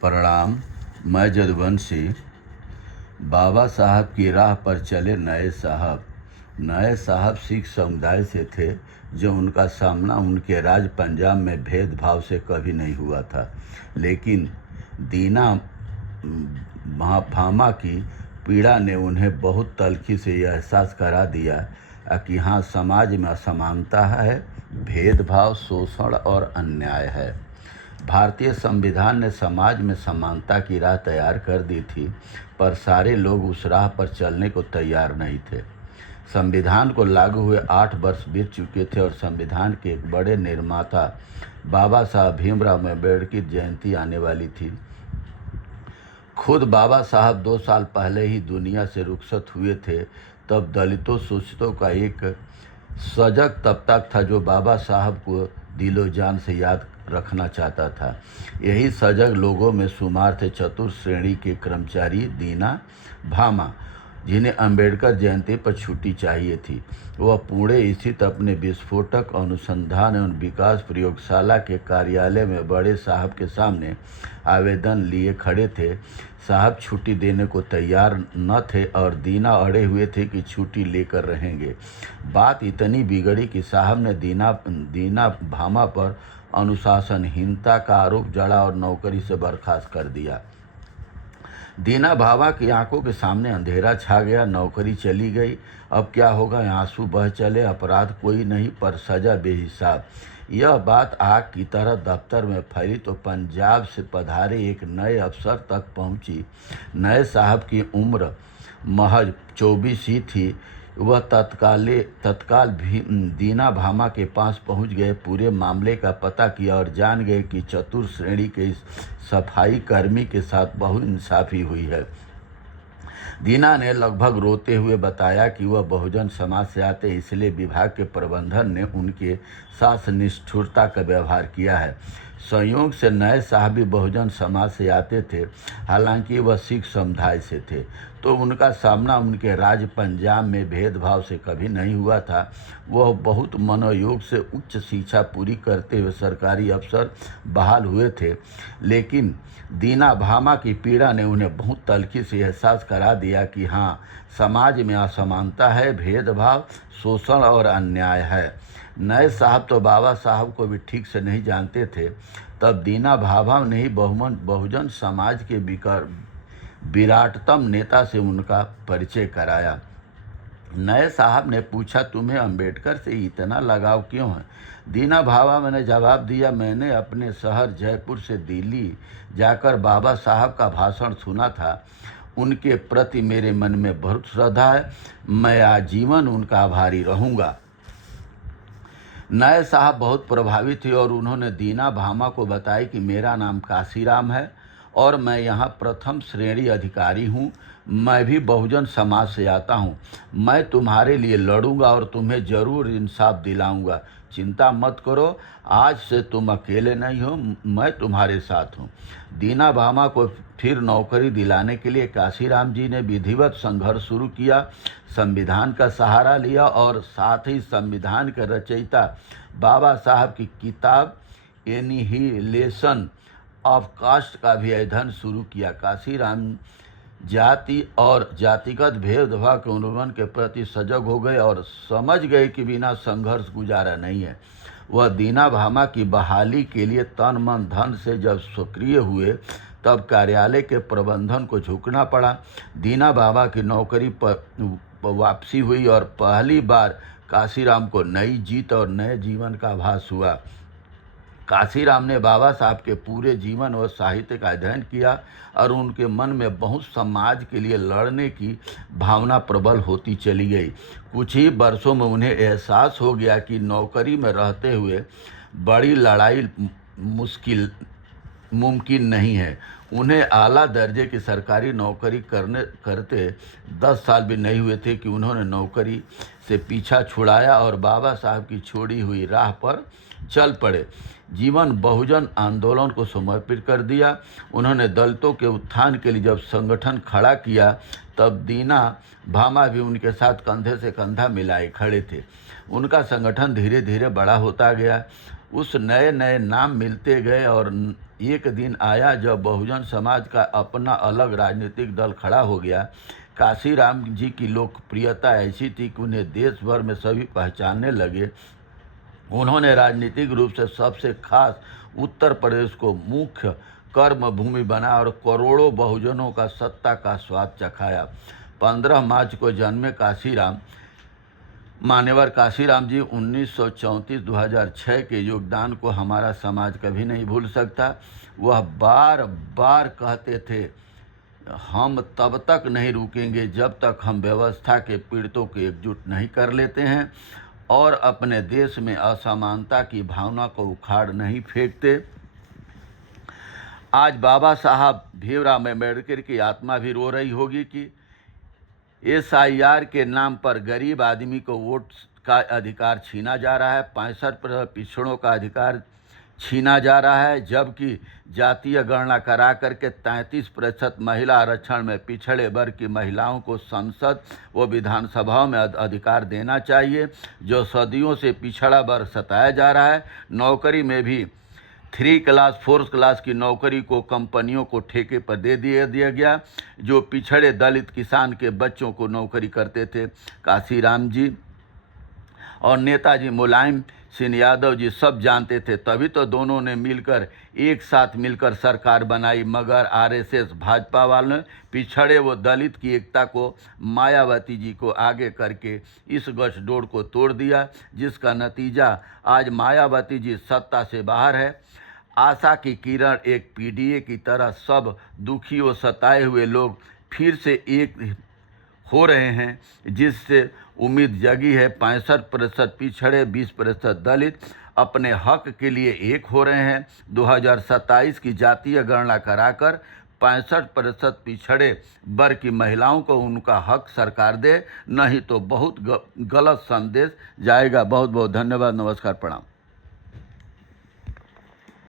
प्रणाम। मैं जदुवंशी। बाबा साहब की राह पर चले नए साहब सिख समुदाय से थे, जो उनका सामना उनके राज पंजाब में भेदभाव से कभी नहीं हुआ था। लेकिन दीना भामा की पीड़ा ने उन्हें बहुत तल्खी से यह एहसास करा दिया कि हाँ, समाज में असमानता है, भेदभाव, शोषण और अन्याय है। भारतीय संविधान ने समाज में समानता की राह तैयार कर दी थी, पर सारे लोग उस राह पर चलने को तैयार नहीं थे। संविधान को लागू हुए 8 वर्ष बीत चुके थे और संविधान के एक बड़े निर्माता बाबा साहब भीमराव अम्बेडकर की जयंती आने वाली थी। खुद बाबा साहब 2 साल पहले ही दुनिया से रुखसत हुए थे। तब दलितों, शोषितों का एक सजग तबका था जो बाबा साहब को दिलो जान से याद रखना चाहता था। यही सजग लोगों में शुमार थे चतुर्थ श्रेणी के कर्मचारी दीना भामा, जिन्हें अंबेडकर जयंती पर छुट्टी चाहिए थी। वह पुणे स्थित अपने विस्फोटक अनुसंधान एवं विकास प्रयोगशाला के कार्यालय में बड़े साहब के सामने आवेदन लिए खड़े थे। साहब छुट्टी देने को तैयार न थे और दीना अड़े हुए थे कि छुट्टी लेकर रहेंगे। बात इतनी बिगड़ी कि साहब ने दीना भामा पर अनुशासनहीनता का आरोप जड़ा और नौकरी से बर्खास्त कर दिया। दीना भामा की आंखों के सामने अंधेरा छा गया। नौकरी चली गई, अब क्या होगा? आंसू बह चले। अपराध कोई नहीं, पर सजा बेहिसाब। यह बात आग की तरह दफ्तर में फैली तो पंजाब से पधारे एक नए अफसर तक पहुंची। नए साहब की उम्र महज 24 ही थी। वह तत्काल भी दीना भामा के पास पहुंच गए, पूरे मामले का पता किया और जान गए कि चतुर्थ श्रेणी के इस सफाई कर्मी के साथ बहुइंसाफी हुई है। दीना ने लगभग रोते हुए बताया कि वह बहुजन समाज से आते, इसलिए विभाग के प्रबंधन ने उनके साथ निष्ठुरता का व्यवहार किया है। संयोग से नए साहब भी बहुजन समाज से आते थे, हालांकि वह सिख समुदाय से थे, तो उनका सामना उनके राज पंजाब में भेदभाव से कभी नहीं हुआ था। वह बहुत मनोयोग से उच्च शिक्षा पूरी करते हुए सरकारी अफसर बहाल हुए थे। लेकिन दीना भामा की पीड़ा ने उन्हें बहुत तल्खी से एहसास करा दिया कि हाँ, समाज में असमानता है, भेदभाव, शोषण और अन्याय है। नए साहब तो बाबा साहब को भी ठीक से नहीं जानते थे। तब दीना भाभा ने ही बहुजन समाज के विराटतम नेता से उनका परिचय कराया। नए साहब ने पूछा, तुम्हें अंबेडकर से इतना लगाव क्यों है? दीना भाभा ने जवाब दिया, मैंने अपने शहर जयपुर से दिल्ली जाकर बाबा साहब का भाषण सुना था। उनके प्रति मेरे मन में बहुत श्रद्धा है। मैं आजीवन उनका आभारी रहूँगा। नए साहब बहुत प्रभावित थे और उन्होंने दीना भामा को बताया कि मेरा नाम काशीराम है और मैं यहाँ प्रथम श्रेणी अधिकारी हूँ। मैं भी बहुजन समाज से आता हूँ। मैं तुम्हारे लिए लड़ूंगा और तुम्हें जरूर इंसाफ दिलाऊंगा। चिंता मत करो, आज से तुम अकेले नहीं हो, मैं तुम्हारे साथ हूँ। दीना भामा को फिर नौकरी दिलाने के लिए काशीराम जी ने विधिवत संघर्ष शुरू किया, संविधान का सहारा लिया और साथ ही संविधान के रचयिता बाबा साहब की किताब एनिहिलेशन ऑफ कास्ट का भी अध्ययन शुरू किया। काशीराम जाति और जातिगत भेदभाव के उन्मूलन के प्रति सजग हो गए और समझ गए कि बिना संघर्ष गुजारा नहीं है। वह दीना भामा की बहाली के लिए तन मन धन से जब सक्रिय हुए, तब कार्यालय के प्रबंधन को झुकना पड़ा। दीना भामा की नौकरी पर वापसी हुई और पहली बार काशीराम को नई जीत और नए जीवन का आभास हुआ। काशीराम ने बाबा साहब के पूरे जीवन और साहित्य का अध्ययन किया और उनके मन में बहुत समाज के लिए लड़ने की भावना प्रबल होती चली गई। कुछ ही वर्षों में उन्हें एहसास हो गया कि नौकरी में रहते हुए बड़ी लड़ाई मुमकिन नहीं है। उन्हें आला दर्जे की सरकारी नौकरी करते 10 साल भी नहीं हुए थे कि उन्होंने नौकरी से पीछा छुड़ाया और बाबा साहब की छोड़ी हुई राह पर चल पड़े। जीवन बहुजन आंदोलन को समर्पित कर दिया। उन्होंने दलितों के उत्थान के लिए जब संगठन खड़ा किया, तब दीना भामा भी उनके साथ कंधे से कंधा मिलाए खड़े थे। उनका संगठन धीरे धीरे बड़ा होता गया उस नए नए नाम मिलते गए और एक दिन आया जब बहुजन समाज का अपना अलग राजनीतिक दल खड़ा हो गया। काशीराम जी की लोकप्रियता ऐसी थी कि उन्हें देश भर में सभी पहचानने लगे। उन्होंने राजनीतिक रूप से सबसे खास उत्तर प्रदेश को मुख्य कर्म भूमि बनाया और करोड़ों बहुजनों का सत्ता का स्वाद चखाया। 15 मार्च को जन्मे काशीराम मान्यवर काशीराम जी 1934-2006 के योगदान को हमारा समाज कभी नहीं भूल सकता। वह बार बार कहते थे, हम तब तक नहीं रुकेंगे जब तक हम व्यवस्था के पीड़ितों को एकजुट नहीं कर लेते हैं और अपने देश में असमानता की भावना को उखाड़ नहीं फेंकते। आज बाबा साहब भीमराव अम्बेडकर की आत्मा भी रो रही होगी कि SIR के नाम पर गरीब आदमी को वोट का अधिकार छीना जा रहा है, 65% पिछड़ों का अधिकार छीना जा रहा है, जबकि जातीय गणना करा करके 33% महिला आरक्षण में पिछड़े वर्ग की महिलाओं को संसद व विधानसभाओं में अधिकार देना चाहिए, जो सदियों से पिछड़ा वर्ग सताया जा रहा है। नौकरी में भी 3 क्लास 4 क्लास की नौकरी को कंपनियों को ठेके पर दे दिया गया, जो पिछड़े दलित किसान के बच्चों को नौकरी करते थे। काशीराम जी और नेताजी मुलायम सिंह यादव जी सब जानते थे, तभी तो दोनों ने मिलकर एक साथ मिलकर सरकार बनाई। मगर RSS भाजपा वालों ने पिछड़े व दलित की एकता को मायावती जी को आगे करके इस गठजोड़ को तोड़ दिया, जिसका नतीजा आज मायावती जी सत्ता से बाहर है। आशा की किरण एक PDA की तरह सब दुखी व सताए हुए लोग फिर से एक हो रहे हैं, जिससे उम्मीद जगी है। 65% पिछड़े, 20% दलित अपने हक के लिए एक हो रहे हैं। 2027 की जातीय गणना कराकर 65% पिछड़े वर्ग की महिलाओं को उनका हक सरकार दे, नहीं तो बहुत गलत संदेश जाएगा। बहुत बहुत धन्यवाद। नमस्कार, प्रणाम।